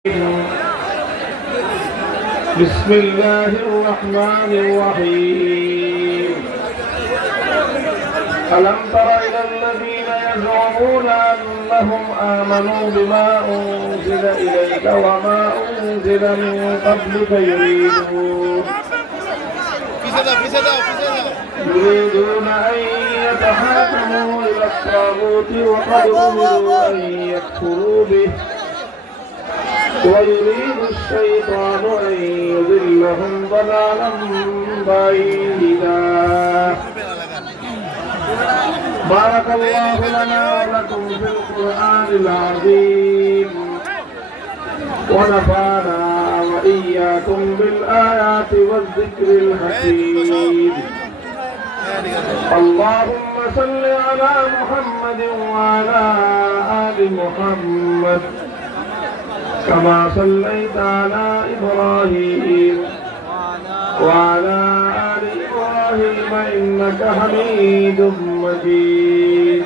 بسم الله الرحمن الرحيم ألم تر إلى الذين يزعمون أنهم آمنوا بما أنزل إليك وما أنزل من قبلك يريدون أن يتحاكموا إلى الطاغوت وقد أمروا أن يكفروا به ويريد الشيطان أن يضلهم ضلالا بعيدا. بارك الله لنا ولكم في القرآن العظيم ونفعنا وإياكم بالآيات والذكر الحكيم. اللهم صل على محمد وعلى آل محمد كما صليت على إبراهيم وعلى آل إبراهيم إنك حميد مجيد.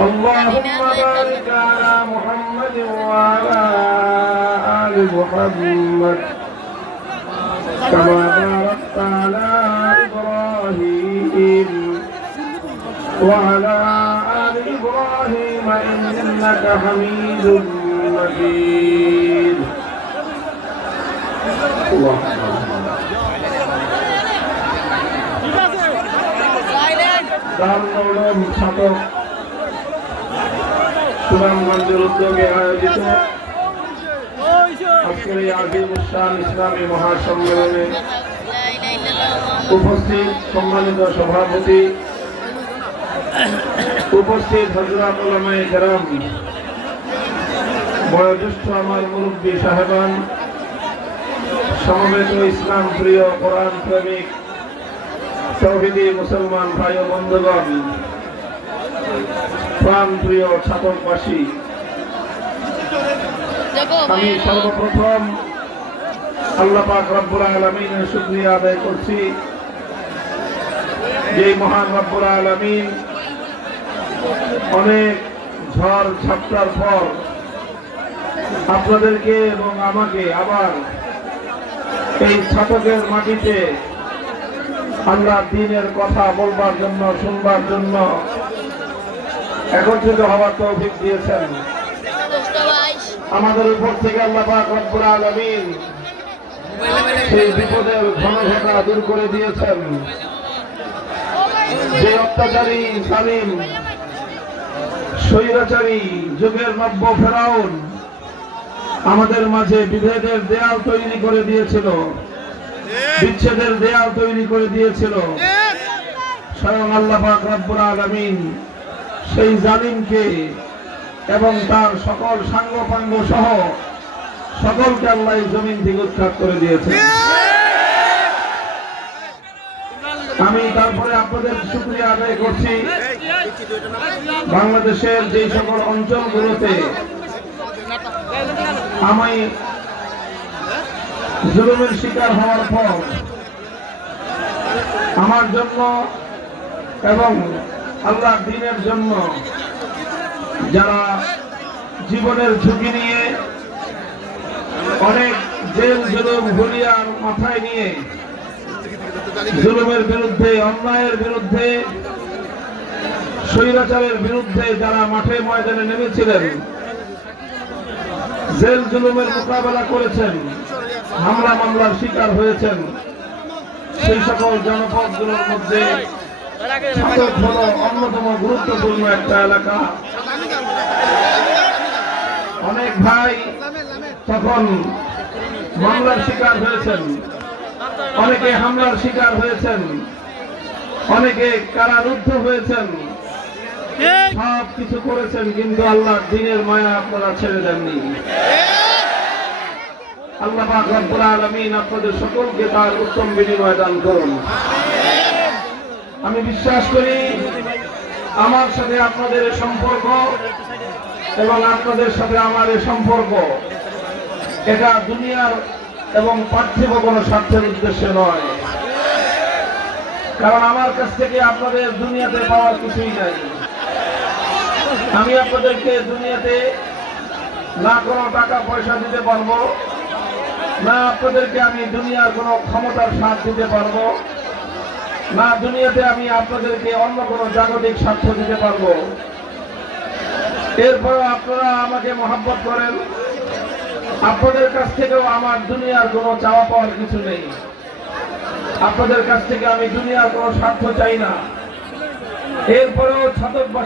اللهم بارك على محمد وعلى آل محمد كما باركت على إبراهيم وعلى آل إبراهيم إنك حميد مجيد. সুনামগঞ্জের উদ্যোগে আয়োজিত আজকের এই আজিমুশান ইসলামী মহাসম্মেলনে উপস্থিত সম্মানিত সভাপতি, উপস্থিত হযরত উলামায়ে কেরাম, বয়োজ্যেষ্ঠ আমার মুরব্বী সাহেবান, সমবেত ইসলাম প্রিয় কোরআন প্রেমিক তৌহিদি মুসলমান ভাই ও বন্ধুগণ, প্রাণ প্রিয় ছাতকবাসী, আমি সর্বপ্রথম আল্লাহ পাক রব্বুল আলামিনের শুকরিয়া আদায় করছি যে মহান রব্বুল আলামিন অনেক ঝড় ঝাপটার পর আপনাদেরকে এবং আমাকে আবার এই ছাতকের মাটিতে আল্লাহ দ্বীনের কথা বলবার জন্য, শুনবার জন্য একত্রিত হওয়ার তৌফিক দিয়েছেন। আমাদের উপর থেকে আল্লাহ পাক রব্বুল আলামিন সেই বিপদের ঘনঘটা দূর করে দিয়েছেন। যে অত্যাচারী জালিম স্বৈরাচারী যুগের নব্য ফেরাউন আমাদের মাঝে বিভেদের দেয়াল তৈরি করে দিয়েছিল, বিচ্ছেদের দেয়াল তৈরি করে দিয়েছিল, স্বয়ং আল্লাহ পাক রব্বুল আলামিন সেই জালিমকে এবং তার সকল সাঙ্গপাঙ্গ সহ সকলকে আল্লাহ জমিন থেকে উৎখাত করে দিয়েছে। আমি তারপরে আপনাদের শুকরিয়া আদায় করছি বাংলাদেশের যে সকল অঞ্চলগুলোতে আমি জুলুমের শিকার হওয়ার পর আমার জন্য এবং আল্লাহর দ্বীনের জন্য যারা জীবনের ঝুঁকি নিয়ে অনেক জেল জুলুম হুলিয়ার মাথায় নিয়ে জুলুমের বিরুদ্ধে, অন্যায়ের বিরুদ্ধে, স্বৈরাচারের বিরুদ্ধে যারা মাঠে ময়দানে নেমেছিলেন, জেল জুলুমের মোকাবেলা করেছেন, হামলা মামলার শিকার হয়েছেন, সেই সকল জনপদগুলোর মধ্যে ছাতক হলো অন্যতম গুরুত্বপূর্ণ একটা এলাকা। অনেক ভাই তখন মামলার শিকার হয়েছেন, অনেকে হামলার শিকার হয়েছেন, অনেকে কারারুদ্ধ হয়েছেন, সব কিছু করেছেন, কিন্তু আল্লাহর দ্বীনের মায়া আপনারা ছেড়ে দেননি। আল্লাহ পাক রব্বুল আলামিন আপনাদের সকলকে তার উত্তম বিনিময় দান করুন। আমি বিশ্বাস করি আমার সাথে আপনাদের সম্পর্ক এবং আপনাদের সাথে আমার এই সম্পর্ক এটা দুনিয়ার এবং পার্থিব কোনো স্বার্থের উদ্দেশ্যে নয়, কারণ আমার কাছ থেকে আপনাদের দুনিয়াতে পাওয়ার কিছুই নাই। আমি আপনাদেরকে দুনিয়াতে না কোনো টাকা পয়সা দিতে পারবো, না আপনাদেরকে আমি দুনিয়ার কোনো ক্ষমতার স্বাদ দিতে পারবো, না দুনিয়াতে আমি আপনাদেরকে অন্য কোনো জাগতিক স্বার্থ দিতে পারবো। এরপর আপনারা আমাকে মহব্বত করেন, আপনাদের কাছ থেকেও আমার দুনিয়ার কোনো চাওয়া পাওয়ার কিছু নেই। আপনাদের কাছ থেকে আমি দুনিয়ার কোনো স্বার্থ চাই না। এরপরেও ছাতক